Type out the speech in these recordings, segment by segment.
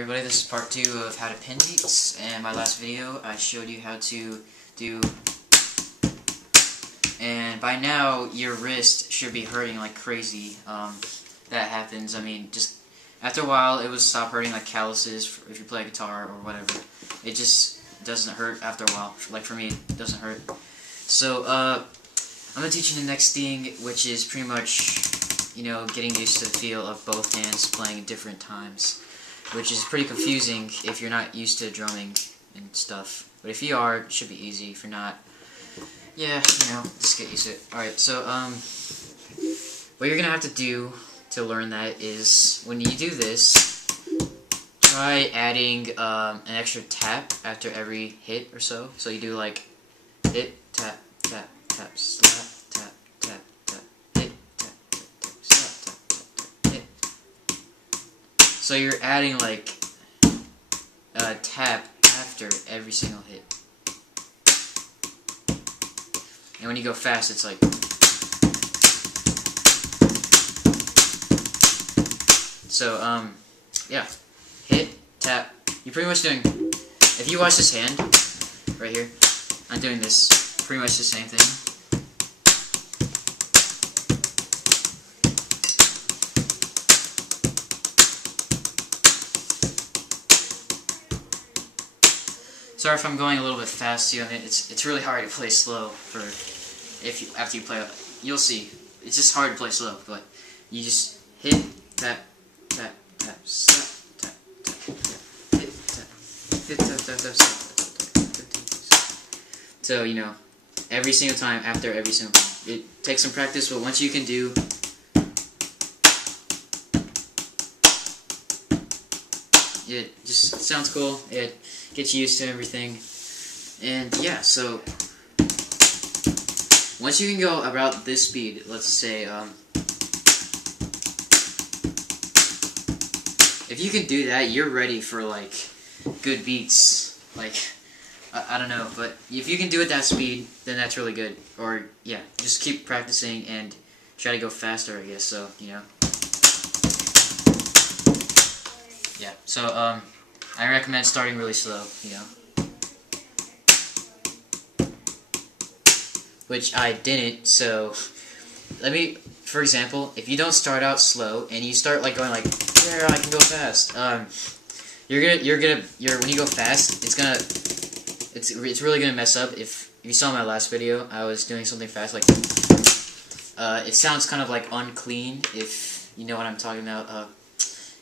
everybody, this is part 2 of how to pin beats, and in my last video I showed you how to do, and by now your wrist should be hurting like crazy. That happens, I mean, just after a while it will stop hurting like calluses if you play guitar or whatever. It just doesn't hurt after a while, like for me it doesn't hurt. So I'm going to teach you the next thing, which is pretty much, you know, getting used to the feel of both hands playing at different times, which is pretty confusing if you're not used to drumming and stuff. But if you are, it should be easy. If you're not, yeah, you know, just get used to it. Alright, so what you're going to have to do to learn that is, when you do this, try adding an extra tap after every hit or so. So you do like hit, tap, tap, tap, slap, tap, tap, tap, hit, tap, tap, tap, slap, tap, tap, tap, hit. So you're adding like a tap after every single hit. And when you go fast, it's like, so yeah, hit, tap. You're pretty much doing, if you watch this hand right here, I'm doing this, pretty much the same thing. Sorry if I'm going a little bit fast here. I mean, it's really hard to play slow for after you play. You'll see, it's just hard to play slow. But you just hit, tap, tap, tap, slap, tap, tap, tap, hit, tap, hit, tap, tap, tap, slap, tap, tap. So you know, every single time after every single time. It takes some practice, but once you can do, it just sounds cool. It gets you used to everything, and yeah. So once you can go about this speed, let's say, if you can do that, you're ready for like good beats. Like, I don't know, but if you can do it that speed, then that's really good. Or yeah, just keep practicing and try to go faster, I guess. So you know, yeah. So I recommend starting really slow, you know, which I didn't. So let me, for example, if you don't start out slow and you start like going like, yeah, I can go fast. When you go fast, it's really gonna mess up. If you saw my last video, I was doing something fast, like it sounds kind of like unclean, if you know what I'm talking about.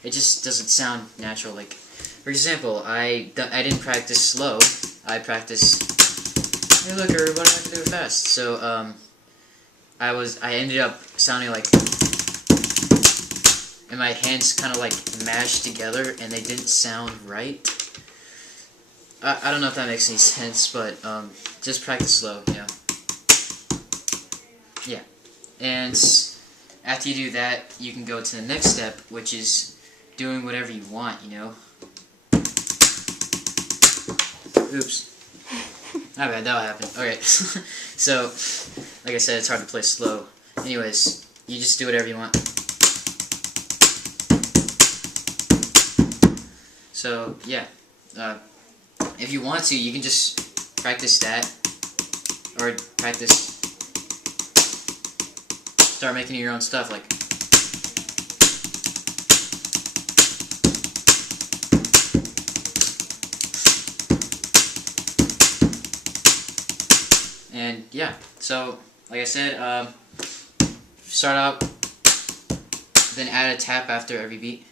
It just doesn't sound natural. Like, for example, I didn't practice slow. I practiced, hey look everybody, I can do it fast. So I ended up sounding like, and my hands kind of like mashed together and they didn't sound right. I don't know if that makes any sense, but just practice slow, you know. Yeah. And after you do that, you can go to the next step, which is doing whatever you want, you know. Oops. My bad, that'll happen. Okay. So, like I said, it's hard to play slow. Anyways, you just do whatever you want. So, yeah. If you want to, you can just practice that, or start making your own stuff, like, and yeah, so like I said, start out, then add a tap after every beat.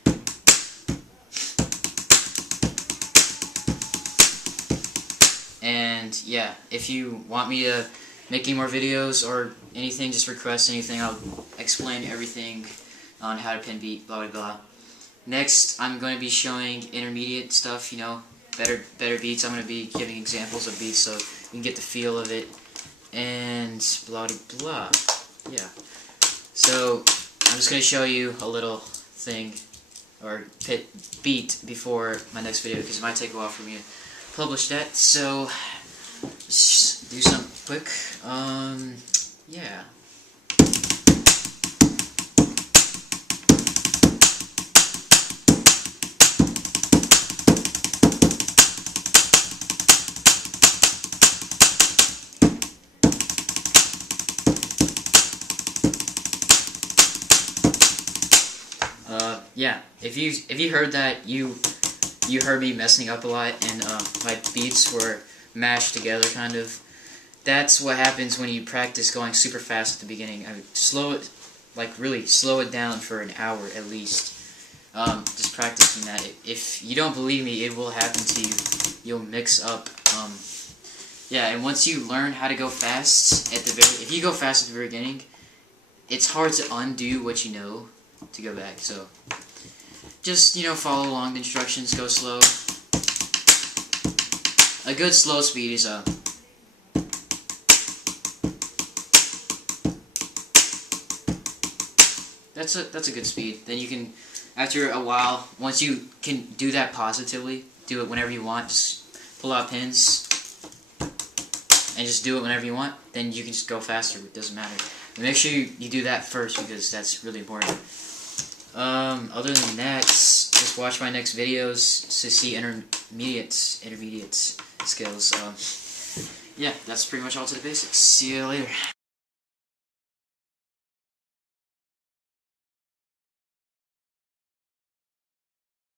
And yeah, if you want me to make any more videos or anything, just request anything. I'll explain everything on how to pin beat, blah blah blah. Next, I'm going to be showing intermediate stuff, you know, better beats. I'm going to be giving examples of beats so you can get the feel of it, and blah blah blah. Yeah. So I'm just going to show you a little thing, or beat, before my next video, because it might take a while for me to publish that. So let's just do something quick. Yeah. yeah, if you heard that, you heard me messing up a lot, and my beats were mashed together, kind of. That's what happens when you practice going super fast at the beginning. I would slow it, like really slow it down for an hour at least. Just practicing that. If you don't believe me, it will happen to you. You'll mix up. Yeah, and once you learn how to go fast at the if you go fast at the very beginning, it's hard to undo what you know to go back. So just follow along the instructions. Go slow. A good slow speed is that's a good speed. Then you can, after a while, once you can do that positively, do it whenever you want. Just pull out pins and just do it whenever you want. Then you can just go faster. It doesn't matter. But make sure you do that first, because that's really important. Other than that, just watch my next videos to see intermediate skills. Yeah, that's pretty much all to the basics. See you later.